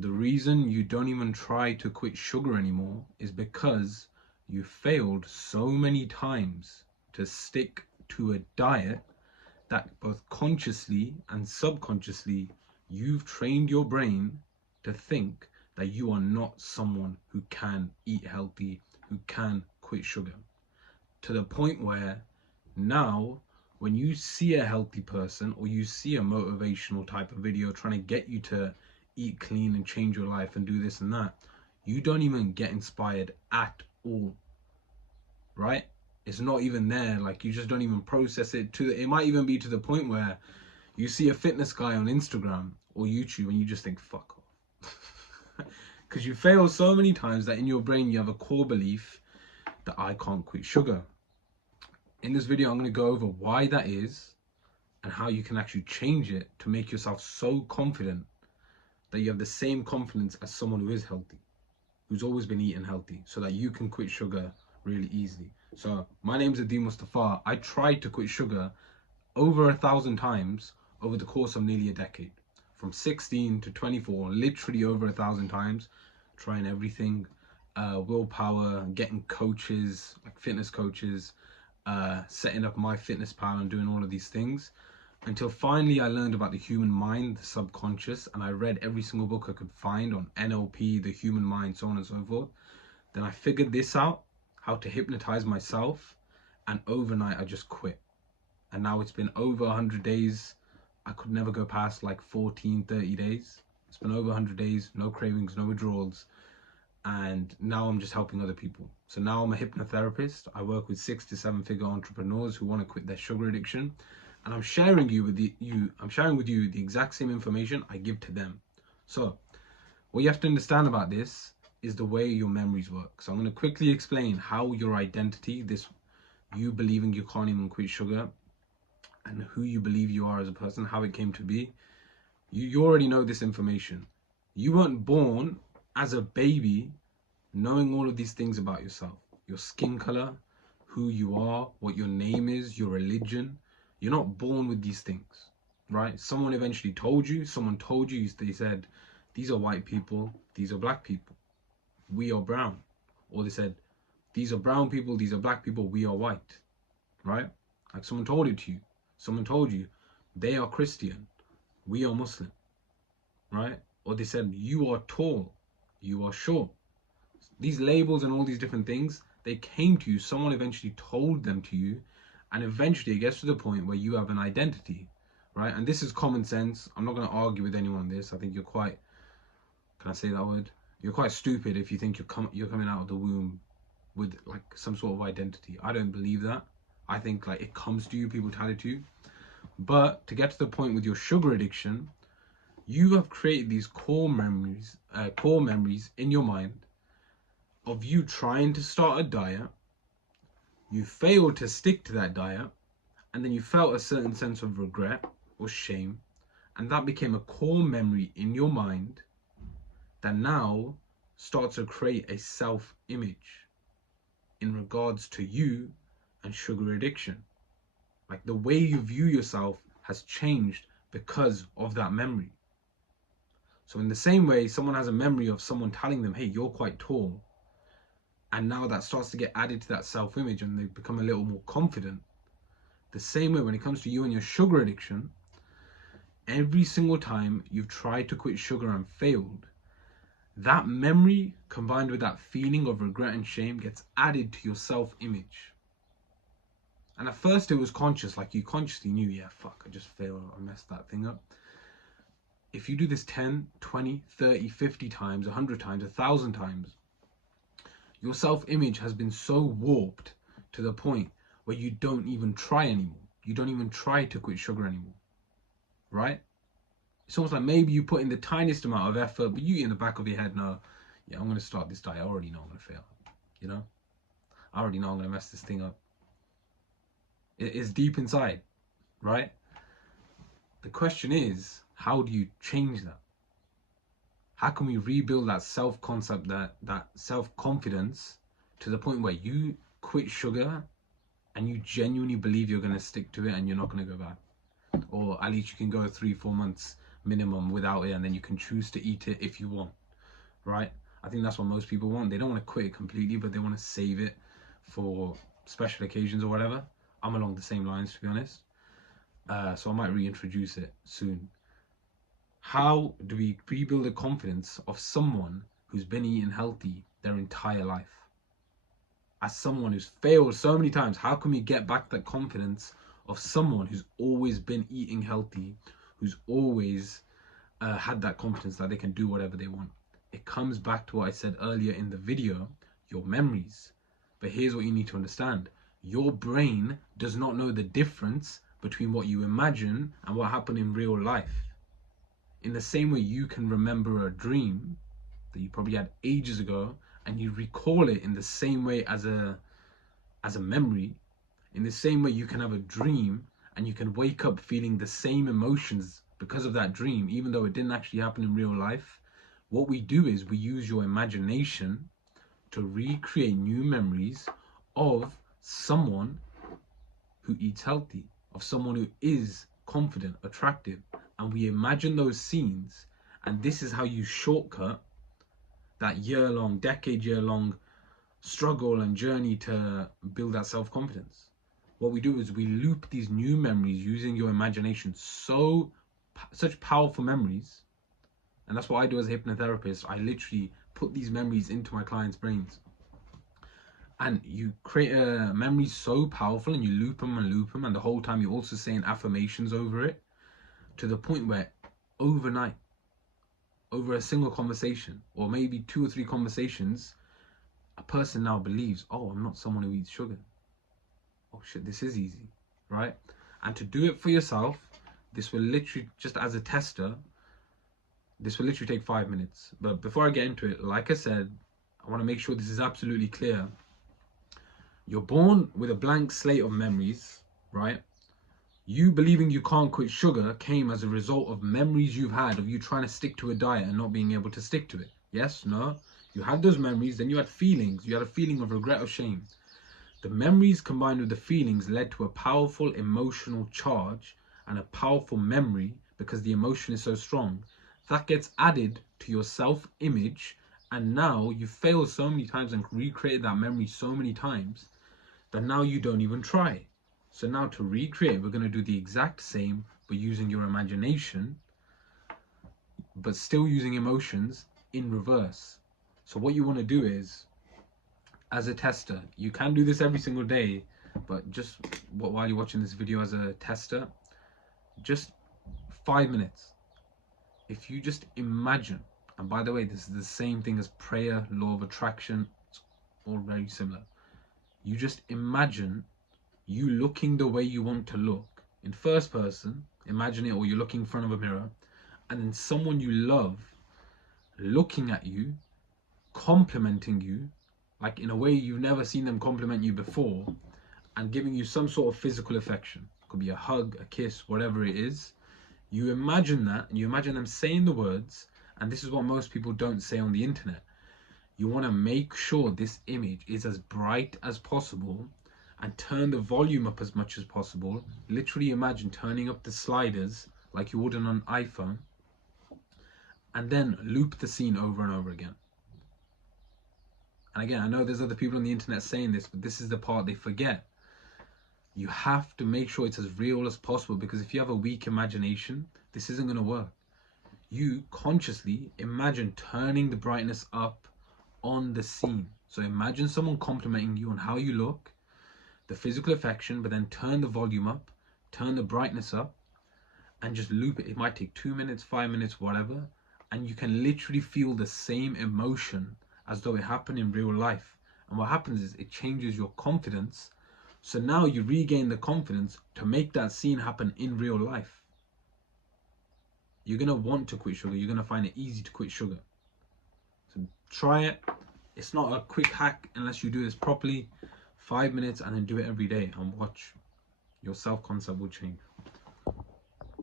The reason you don't even try to quit sugar anymore is because you failed so many times to stick to a diet that both consciously and subconsciously you've trained your brain to think that you are not someone who can eat healthy, who can quit sugar. To the point where now, when you see a healthy person or you see a motivational type of video trying to get you to eat clean and change your life and do this and that, you don't even get inspired at all, right? It's not even there. Like, you just don't even process it. It might even be to the point where you see a fitness guy on Instagram or YouTube and you just think, fuck off. Because you fail so many times that in your brain you have a core belief that I can't quit sugar. In this video, I'm going to go over why that is and how you can actually change it to make yourself so confident that you have the same confidence as someone who is healthy, who's always been eating healthy, so that you can quit sugar really easily. So my name's Adim Mustafa. I tried to quit sugar over 1,000 times over the course of nearly a decade. From 16 to 24, literally over 1,000 times, trying everything, willpower, getting coaches, like fitness coaches, setting up MyFitnessPal and doing all of these things, until finally I learned about the human mind, the subconscious, and I read every single book I could find on NLP, the human mind, so on and so forth. Then I figured this out, how to hypnotize myself, and overnight I just quit. And now it's been over 100 days. I could never go past like 14, 30 days. It's been over 100 days, no cravings, no withdrawals. And now I'm just helping other people. So now I'm a hypnotherapist. I work with 6 to 7 figure entrepreneurs who want to quit their sugar addiction. And I'm sharing with you the exact same information I give to them. So what you have to understand about this is the way your memories work. So I'm going to quickly explain how your identity, you believing you can't even quit sugar, and who you believe you are as a person, how it came to be. You already know this information. You weren't born as a baby knowing all of these things about yourself. Your skin color, who you are, what your name is, your religion. You're not born with these things, right? Someone eventually told you, they said, these are white people, these are black people, we are brown. Or they said, these are brown people, these are black people, we are white, right? Like someone told it to you. Someone told you, they are Christian, we are Muslim, right? Or they said, you are tall, you are short. These labels and all these different things, they came to you. Someone eventually told them to you. And eventually it gets to the point where you have an identity, right? And this is common sense. I'm not going to argue with anyone on this. I think you're quite, can I say that word? You're quite stupid if you think you're coming out of the womb with like some sort of identity. I don't believe that. I think like it comes to you, people tell it to you. But to get to the point with your sugar addiction, you have created these core memories in your mind of you trying to start a diet. You failed to stick to that diet, and then you felt a certain sense of regret or shame, and that became a core memory in your mind that now starts to create a self-image in regards to you and sugar addiction. Like the way you view yourself has changed because of that memory. So in the same way, someone has a memory of someone telling them, hey, you're quite tall, and now that starts to get added to that self-image and they become a little more confident. The same way when it comes to you and your sugar addiction, every single time you've tried to quit sugar and failed, that memory combined with that feeling of regret and shame gets added to your self-image. And at first it was conscious, like you consciously knew, yeah, fuck, I just failed, I messed that thing up. If you do this 10, 20, 30, 50 times, 100 times, 1,000 times, your self-image has been so warped to the point where you don't even try anymore. You don't even try to quit sugar anymore, right? It's almost like maybe you put in the tiniest amount of effort, but you in the back of your head know, yeah, I'm going to start this diet. I already know I'm going to fail, you know? I already know I'm going to mess this thing up. It's deep inside, right? The question is, how do you change that? How can we rebuild that self-concept, that self-confidence to the point where you quit sugar and you genuinely believe you're going to stick to it and you're not going to go back? Or at least you can go 3-4 months minimum without it, and then you can choose to eat it if you want, right? I think that's what most people want. They don't want to quit it completely, but they want to save it for special occasions or whatever. I'm along the same lines, to be honest. So I might reintroduce it soon. How do we rebuild the confidence of someone who's been eating healthy their entire life? As someone who's failed so many times, how can we get back that confidence of someone who's always been eating healthy, who's always had that confidence that they can do whatever they want? It comes back to what I said earlier in the video, your memories. But here's what you need to understand. Your brain does not know the difference between what you imagine and what happened in real life. In the same way you can remember a dream that you probably had ages ago and you recall it in the same way as a memory, in the same way you can have a dream and you can wake up feeling the same emotions because of that dream, even though it didn't actually happen in real life. What we do is we use your imagination to recreate new memories of someone who eats healthy, of someone who is confident, attractive, and we imagine those scenes, and this is how you shortcut that year-long, decade-year-long struggle and journey to build that self-confidence. What we do is we loop these new memories using your imagination, such powerful memories. And that's what I do as a hypnotherapist. I literally put these memories into my clients' brains. And you create a memory so powerful and you loop them, and the whole time you're also saying affirmations over it, to the point where overnight, over a single conversation, or maybe 2 or 3 conversations, a person now believes, oh, I'm not someone who eats sugar. Oh shit, this is easy, right? And to do it for yourself, this will literally, just as a tester, this will literally take 5 minutes. But before I get into it, like I said, I want to make sure this is absolutely clear. You're born with a blank slate of memories, right? You believing you can't quit sugar came as a result of memories you've had of you trying to stick to a diet and not being able to stick to it. Yes? No? You had those memories, then you had feelings. You had a feeling of regret or shame. The memories combined with the feelings led to a powerful emotional charge and a powerful memory because the emotion is so strong. That gets added to your self-image, and now you failed so many times and recreated that memory so many times that now you don't even try. So now to recreate, we're going to do the exact same, but using your imagination, but still using emotions in reverse. So what you want to do is, as a tester, you can do this every single day, but just while you're watching this video as a tester, just 5 minutes. If you just imagine, and by the way, this is the same thing as prayer, law of attraction, it's all very similar. You just imagine you looking the way you want to look in first person, imagine it, or you're looking in front of a mirror, and then someone you love looking at you, complimenting you, like in a way you've never seen them compliment you before, and giving you some sort of physical affection. It could be a hug, a kiss, whatever it is. You imagine that, and you imagine them saying the words, and this is what most people don't say on the internet. You want to make sure this image is as bright as possible and turn the volume up as much as possible. Literally imagine turning up the sliders like you would on an iPhone, and then loop the scene over and over again. And again, I know there's other people on the internet saying this, but this is the part they forget. You have to make sure it's as real as possible, because if you have a weak imagination, this isn't going to work. You consciously imagine turning the brightness up on the scene. So imagine someone complimenting you on how you look, the physical affection, but then turn the volume up, turn the brightness up, and just loop it. It might take 2 minutes, 5 minutes, whatever, and you can literally feel the same emotion as though it happened in real life. And what happens is it changes your confidence. So now you regain the confidence to make that scene happen in real life. You're going to want to quit sugar. You're going to find it easy to quit sugar. So try it. It's not a quick hack unless you do this properly. 5 minutes, and then do it every day, and watch. Your self-concept will change.